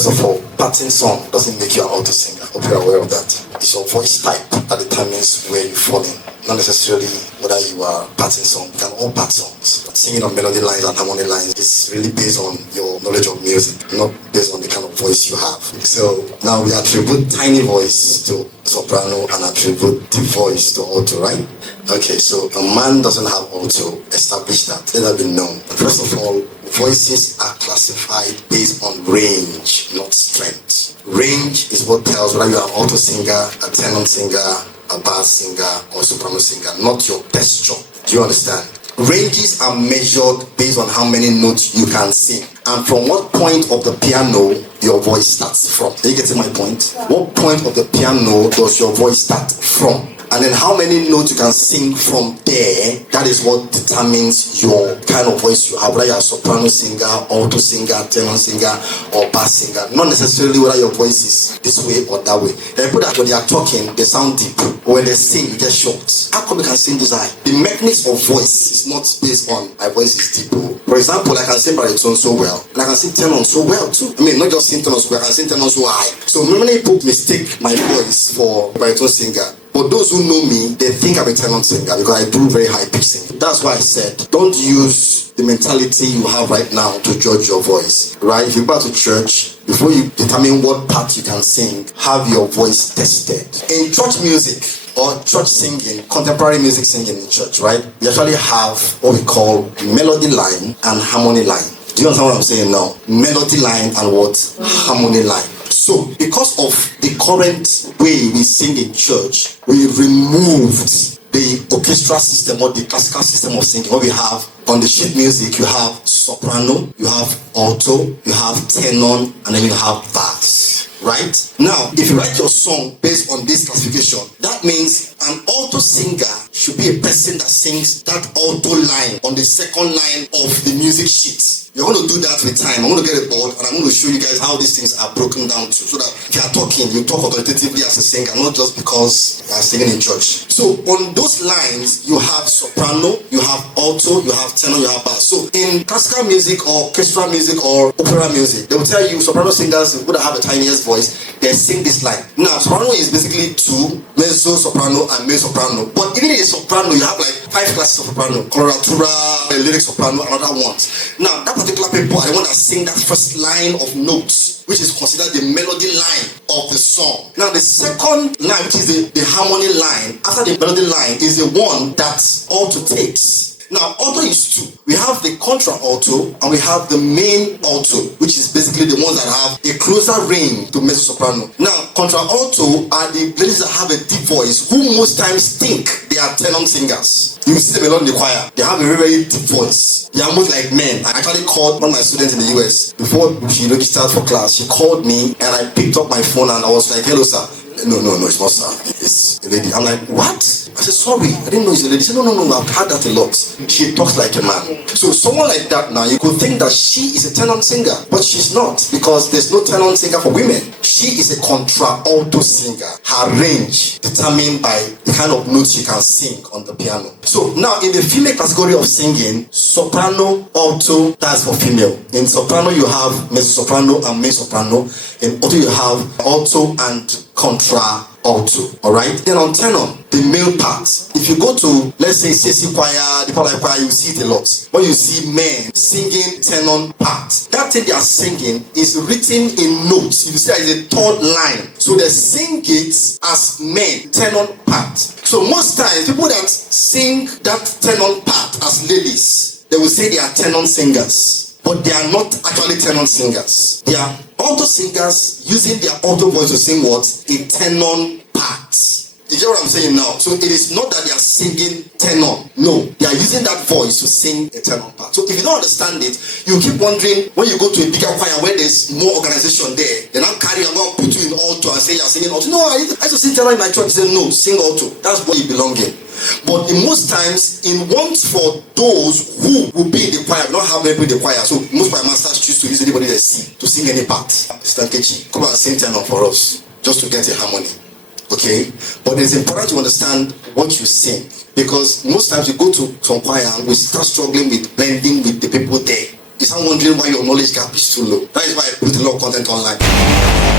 First of all, parting song doesn't make you an alto singer. Hope you're aware of that. It's your voice type that determines where you fall in. Not necessarily whether you are parting song. You can all part songs. Singing on melody lines and harmony lines is really based on your knowledge of music, not based on the kind of voice you have. So now we attribute tiny voice to soprano and attribute the voice to alto, right? Okay, so a man doesn't have alto. Establish that. Let that be known. First of all, voices are classified based on range, not strength. Range is what tells whether you are an alto singer, a tenor singer, a bass singer, or soprano singer, not your texture. Do you understand? Ranges are measured based on how many notes you can sing and from what point of the piano your voice starts from. Are you getting my point? What point of the piano does your voice start from? And then how many notes you can sing from there, that is what determines your kind of voice you have, whether you're a soprano singer, alto singer, tenor singer, or bass singer. Not necessarily whether your voice is this way or that way. There are people that when they are talking, they sound deep. When they sing, you get shocked. How come you can sing this high? The mechanics of voice is not based on my voice is deep. For example, I can sing baritone so well, and I can sing tenor so well too. I mean, not just sing tenor so well, I can sing tenor so high. So many people mistake my voice for baritone singer. But those who know me, they think I'm a tenor singer because I do very high pitch singing. That's why I said, don't use the mentality you have right now to judge your voice, right? If you go to church, before you determine what part you can sing, have your voice tested. In church music or church singing, contemporary music singing in church, right? We actually have what we call melody line and harmony line. Do you understand what I'm saying now? Melody line and what? Harmony line. So, because of the current way we sing in church, we removed the orchestral system or the classical system of singing. What we have on the sheet music, you have soprano, you have alto, you have tenor, and then you have bass. Right? Now, if you write your song based on this classification, that means an alto singer should be a person that sings that alto line on the second line of the music sheet. You're going to do that with time. I'm going to get a board and I'm going to show you guys how these things are broken down to, so that if you are talking, you talk authoritatively as a singer, not just because you are singing in church. So on those lines, you have soprano, you have alto, you have tenor, you have bass. So in classical music or orchestral music or opera music, they will tell you soprano singers would have a tiniest voice, they sing this line. Now, soprano is basically two, mezzo soprano and mezzo soprano. But even in soprano, you have like 5 classes of soprano: coloratura, lyric soprano, and other ones. Now, that particular people are the one that sing that first line of notes, which is considered the melody line of the song. Now, the second line, which is the harmony line, after the melody line, is the one that alto takes. Now, alto is two. We have the contra alto and we have the main alto, which is basically the ones that have a closer range to mezzo soprano. Now, contra alto are the ladies that have a deep voice, who most times think they are tenor singers. You see them a lot in the choir. They have a very, very deep voice. They are almost like men. I actually called one of my students in the US before she registered for class. She called me and I picked up my phone and I was like, "Hello, sir." No, it's not sir. It's a lady. I'm like, "What?" I said, "Sorry, I didn't know it's a lady." She said, No, I've heard that a lot. She talks like a man. So someone like that now, you could think that she is a tenor singer, but she's not, because there's no tenor singer for women. She is a contra alto singer. Her range determined by the kind of notes she can sing on the piano. So now in the female category of singing, soprano, alto, that's for female. In soprano you have mezzo soprano and mezzo soprano. In alto you have alto and contra alto. Alright? Then on tenor, the male part. If you go to, let's say, CC choir, the Power choir, you see it a lot. When you see men singing tenor part, that thing they are singing is written in notes. You see, it's a third line. So they sing it as men, tenor part. So most times, people that sing that tenor part as ladies, they will say they are tenor singers. But they are not actually tenor singers. They are alto singers using their alto voice to sing what? A tenor part. You get what I'm saying now? So it is not that they are singing tenor. No, they are using that voice to sing a tenor part. So if you don't understand it, you keep wondering when you go to a bigger choir where there's more organization there, they now carry and go put you in alto and say you're singing alto. No, I used to sing tenor in my church. They say no, sing alto. That's where you belong in. But in most times, in want for those who will be in the choir, we don't have people in the choir. So most choir masters choose to use anybody they see to sing any part. Mr. Nkechi, come and sing tenor for us, just to get a harmony. Okay? But it's important to understand what you sing, because most times you go to some choir and we start struggling with blending with the people there. Is I'm wondering why your knowledge gap is too low. That is why I put a lot of content online.